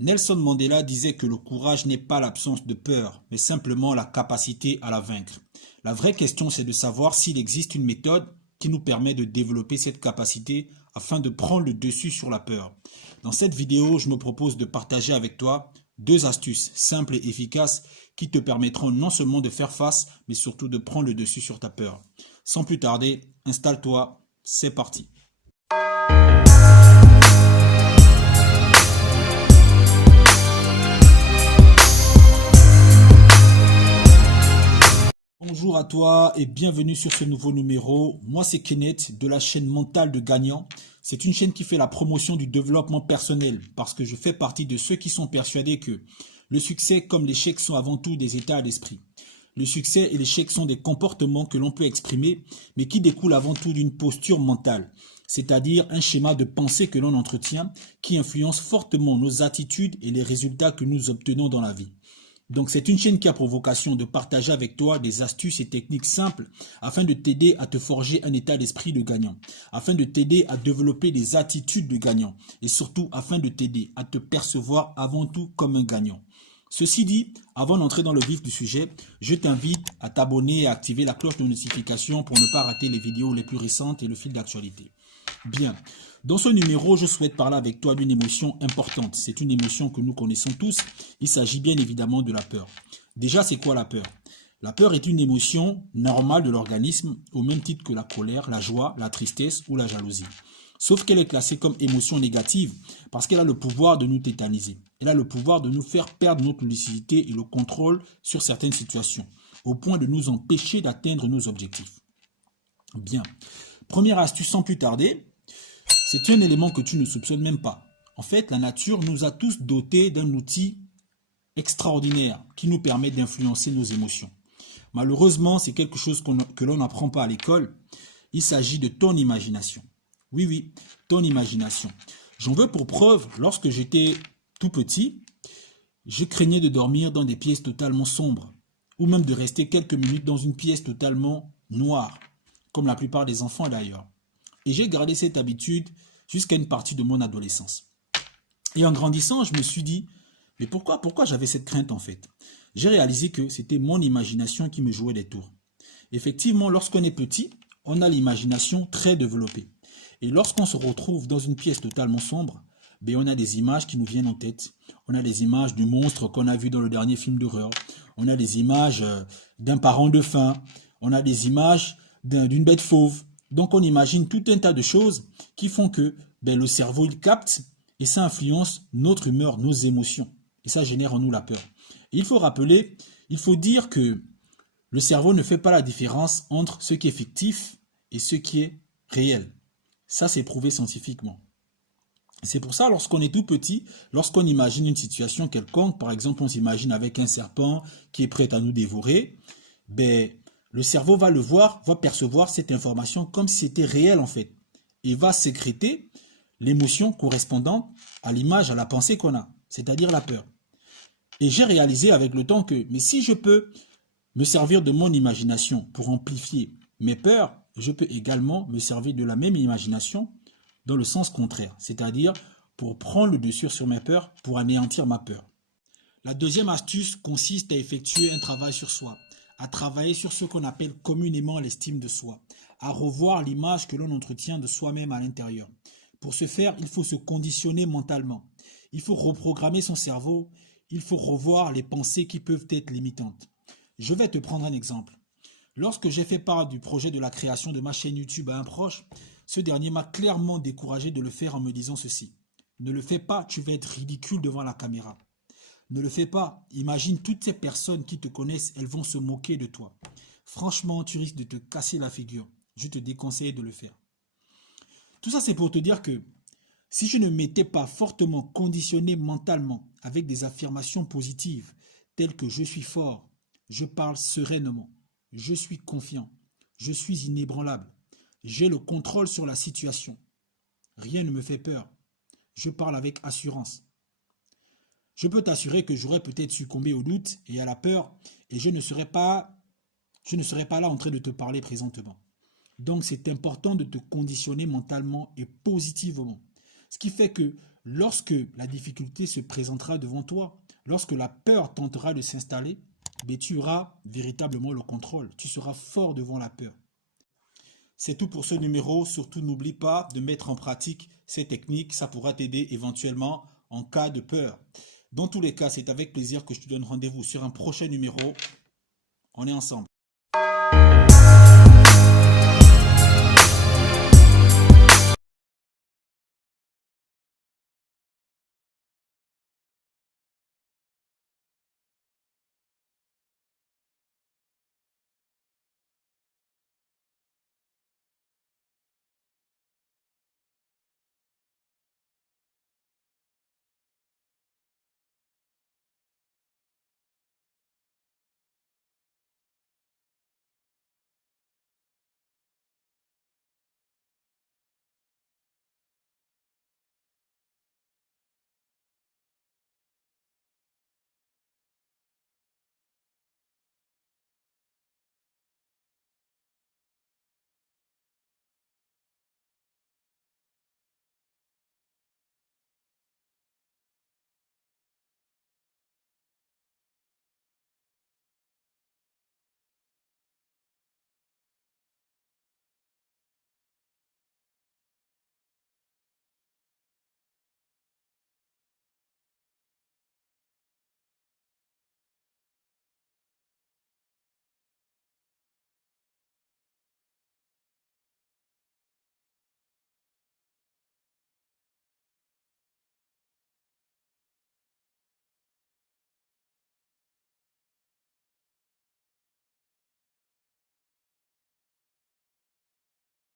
Nelson Mandela disait que le courage n'est pas l'absence de peur, mais simplement la capacité à la vaincre. La vraie question, c'est de savoir s'il existe une méthode qui nous permet de développer cette capacité afin de prendre le dessus sur la peur. Dans cette vidéo, je me propose de partager avec toi deux astuces simples et efficaces qui te permettront non seulement de faire face, mais surtout de prendre le dessus sur ta peur. Sans plus tarder, installe-toi, c'est parti. Bonjour à toi et bienvenue sur ce nouveau numéro. Moi c'est Kenneth de la chaîne Mental de Gagnant. C'est une chaîne qui fait la promotion du développement personnel parce que je fais partie de ceux qui sont persuadés que le succès comme l'échec sont avant tout des états d'esprit. Le succès et l'échec sont des comportements que l'on peut exprimer mais qui découlent avant tout d'une posture mentale. C'est-à-dire un schéma de pensée que l'on entretient qui influence fortement nos attitudes et les résultats que nous obtenons dans la vie. Donc c'est une chaîne qui a pour vocation de partager avec toi des astuces et techniques simples afin de t'aider à te forger un état d'esprit de gagnant, afin de t'aider à développer des attitudes de gagnant et surtout afin de t'aider à te percevoir avant tout comme un gagnant. Ceci dit, avant d'entrer dans le vif du sujet, je t'invite à t'abonner et à activer la cloche de notification pour ne pas rater les vidéos les plus récentes et le fil d'actualité. Bien, dans ce numéro, je souhaite parler avec toi d'une émotion importante. C'est une émotion que nous connaissons tous. Il s'agit bien évidemment de la peur. Déjà, c'est quoi la peur? La peur est une émotion normale de l'organisme au même titre que la colère, la joie, la tristesse ou la jalousie. Sauf qu'elle est classée comme émotion négative parce qu'elle a le pouvoir de nous tétaniser. Elle a le pouvoir de nous faire perdre notre lucidité et le contrôle sur certaines situations, au point de nous empêcher d'atteindre nos objectifs. Bien. Première astuce sans plus tarder, c'est un élément que tu ne soupçonnes même pas. En fait, la nature nous a tous dotés d'un outil extraordinaire qui nous permet d'influencer nos émotions. Malheureusement, c'est quelque chose que l'on n'apprend pas à l'école. Il s'agit de ton imagination. Oui, oui, ton imagination. J'en veux pour preuve, lorsque j'étais tout petit, je craignais de dormir dans des pièces totalement sombres, ou même de rester quelques minutes dans une pièce totalement noire, comme la plupart des enfants d'ailleurs. Et j'ai gardé cette habitude jusqu'à une partie de mon adolescence. Et en grandissant, je me suis dit, mais pourquoi j'avais cette crainte en fait? J'ai réalisé que c'était mon imagination qui me jouait des tours. Effectivement, lorsqu'on est petit, on a l'imagination très développée. Et lorsqu'on se retrouve dans une pièce totalement sombre, ben on a des images qui nous viennent en tête. On a des images du monstre qu'on a vu dans le dernier film d'horreur. On a des images d'un parent de faim. On a des images d'une bête fauve. Donc on imagine tout un tas de choses qui font que le cerveau il capte et ça influence notre humeur, nos émotions. Et ça génère en nous la peur. Et il faut rappeler, il faut dire que le cerveau ne fait pas la différence entre ce qui est fictif et ce qui est réel. Ça c'est prouvé scientifiquement. C'est pour ça, lorsqu'on est tout petit, lorsqu'on imagine une situation quelconque, par exemple on s'imagine avec un serpent qui est prêt à nous dévorer, le cerveau va le voir, va percevoir cette information comme si c'était réel en fait. Et va sécréter l'émotion correspondante à l'image, à la pensée qu'on a, c'est-à-dire la peur. Et j'ai réalisé avec le temps que, mais si je peux me servir de mon imagination pour amplifier mes peurs, je peux également me servir de la même imagination dans le sens contraire, c'est-à-dire pour prendre le dessus sur mes peurs, pour anéantir ma peur. La deuxième astuce consiste à effectuer un travail sur soi, à travailler sur ce qu'on appelle communément l'estime de soi, à revoir l'image que l'on entretient de soi-même à l'intérieur. Pour ce faire, il faut se conditionner mentalement. Il faut reprogrammer son cerveau, il faut revoir les pensées qui peuvent être limitantes. Je vais te prendre un exemple. Lorsque j'ai fait part du projet de la création de ma chaîne YouTube à un proche, ce dernier m'a clairement découragé de le faire en me disant ceci. Ne le fais pas, tu vas être ridicule devant la caméra. Ne le fais pas. Imagine toutes ces personnes qui te connaissent, elles vont se moquer de toi. Franchement, tu risques de te casser la figure. Je te déconseille de le faire. Tout ça, c'est pour te dire que si je ne m'étais pas fortement conditionné mentalement avec des affirmations positives telles que je suis fort, je parle sereinement, je suis confiant, je suis inébranlable, j'ai le contrôle sur la situation, rien ne me fait peur, je parle avec assurance. Je peux t'assurer que j'aurais peut-être succombé au doute et à la peur et je ne serais pas là en train de te parler présentement. Donc c'est important de te conditionner mentalement et positivement. Ce qui fait que lorsque la difficulté se présentera devant toi, lorsque la peur tentera de s'installer, mais tu auras véritablement le contrôle. Tu seras fort devant la peur. C'est tout pour ce numéro. Surtout, n'oublie pas de mettre en pratique ces techniques. Ça pourra t'aider éventuellement en cas de peur. Dans tous les cas, c'est avec plaisir que je te donne rendez-vous sur un prochain numéro. On est ensemble.